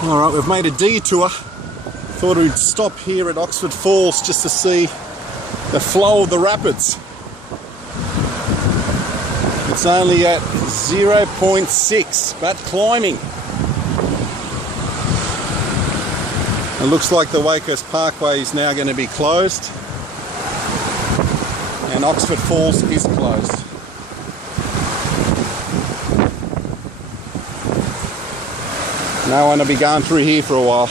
Alright, we've made a detour. Thought we'd stop here at Oxford Falls just to see the flow of the rapids. It's only at 0.6, but climbing. It looks like the Wakehurst Parkway is now going to be closed, and Oxford Falls is closed. Now I'm going to be going through here for a while.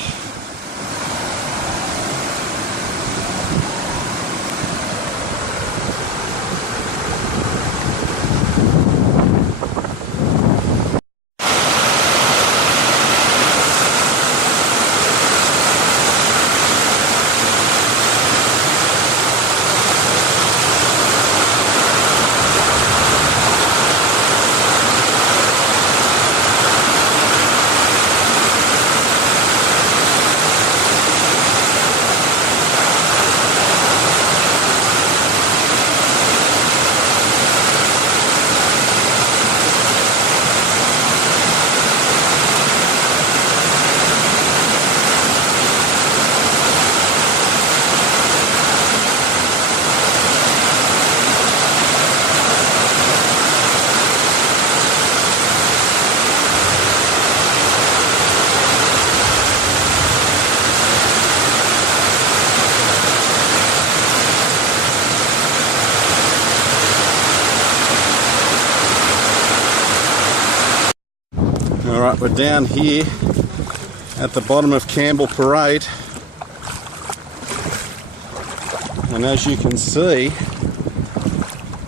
Alright, we're down here at the bottom of Campbell Parade, and as you can see,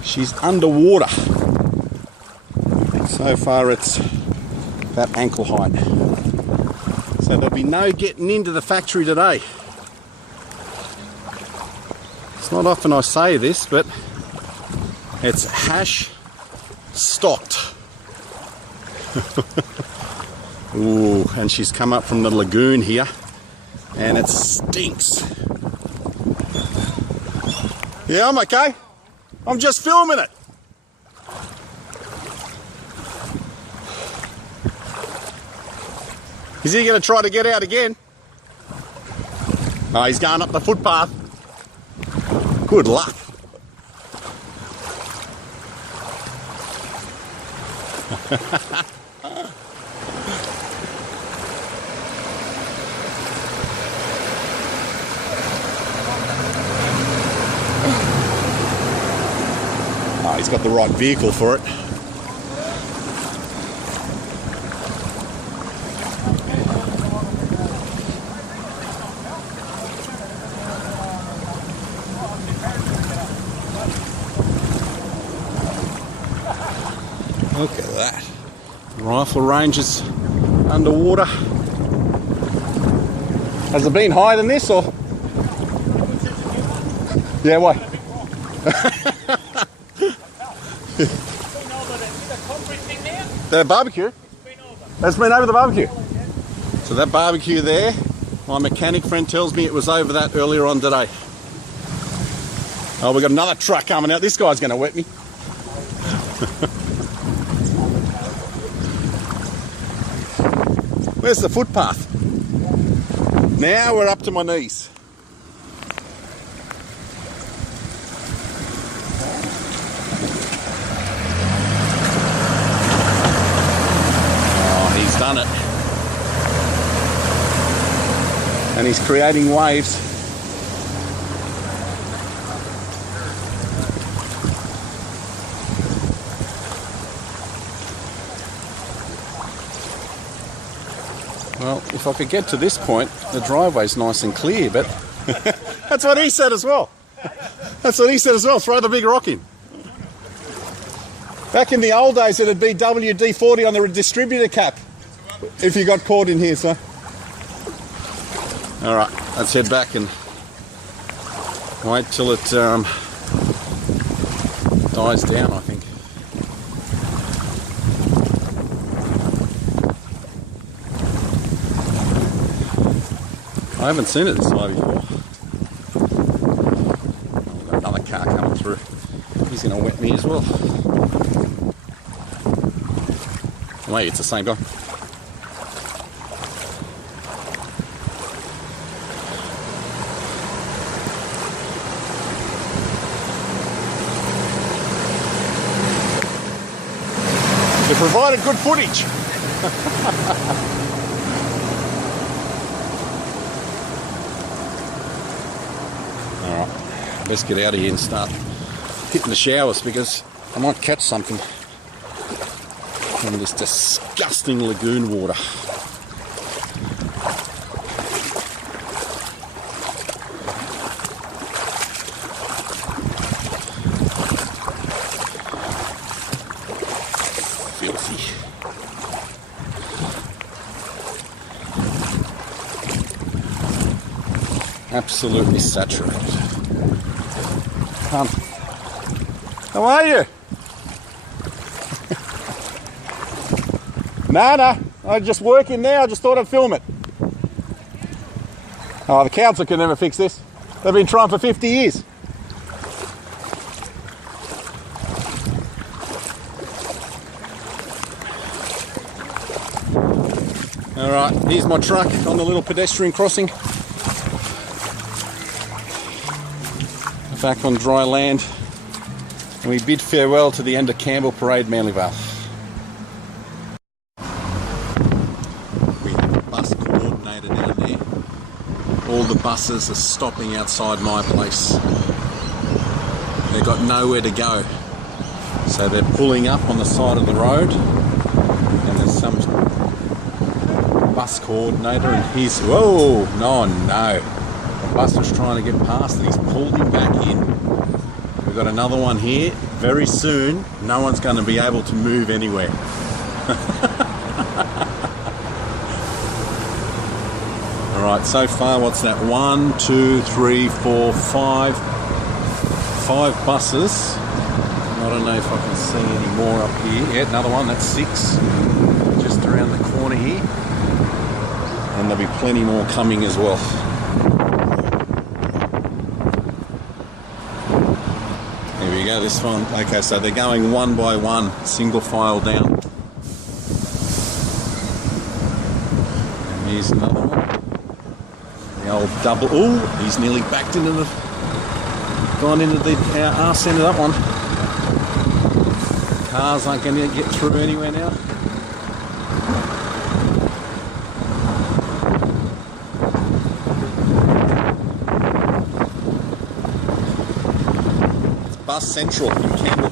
she's underwater. So far it's about ankle height, so there'll be no getting into the factory today. It's not often I say this, but it's hash stocked. Ooh, and she's come up from the lagoon here, and it stinks. Yeah, I'm okay. I'm just filming it. Is he going to try to get out again? Oh, he's going up the footpath. Good luck. Oh, he's got the right vehicle for it. Look at that. Rifle range is underwater. Has it been higher than this, or? Yeah, why? The barbecue? It's been over the barbecue. So that barbecue there, my mechanic friend tells me it was over that earlier on today. Oh, we've got another truck coming out. This guy's going to wet me. Where's the footpath? Now we're up to my knees. Oh, he's done it. And he's creating waves. Well, if I could get to this point, the driveway's nice and clear, but that's what he said as well. That's what he said as well, throw the big rock in. Back in the old days, it'd be WD-40 on the distributor cap if you got caught in here, so. All right, let's head back and wait till it dies down, I think. I haven't seen it this way before. Oh, got another car coming through. He's going to wet me as well. Wait, it's the same guy. You provided good footage. Alright, let's get out of here and start hitting the showers because I might catch something from this disgusting lagoon water. Filthy. Absolutely saturated. How are you? Nah, I just work in there. I just thought I'd film it. Oh, the council can never fix this. They've been trying for 50 years. All right, here's my truck on the little pedestrian crossing. Back on dry land. And we bid farewell to the end of Campbell Parade, Manly Vale. We have a bus coordinator down there. All the buses are stopping outside my place. They've got nowhere to go. So they're pulling up on the side of the road. And there's some bus coordinator and he's... Whoa! No. The bus was trying to get past and he's pulled him back in. We've got another one here. Very soon, no one's going to be able to move anywhere. Alright, so far, what's that? 1, 2, 3, 4, 5. 5 buses. I don't know if I can see any more up here. Yeah, another one, that's 6. Just around the corner here. And there'll be plenty more coming as well. There we go, this one. Okay, so they're going one by one, single file down. And here's another one. The old double. Oh, he's nearly backed into the... gone into the arse end of that one. Cars aren't going to get through anywhere now. Bus Central in Campbell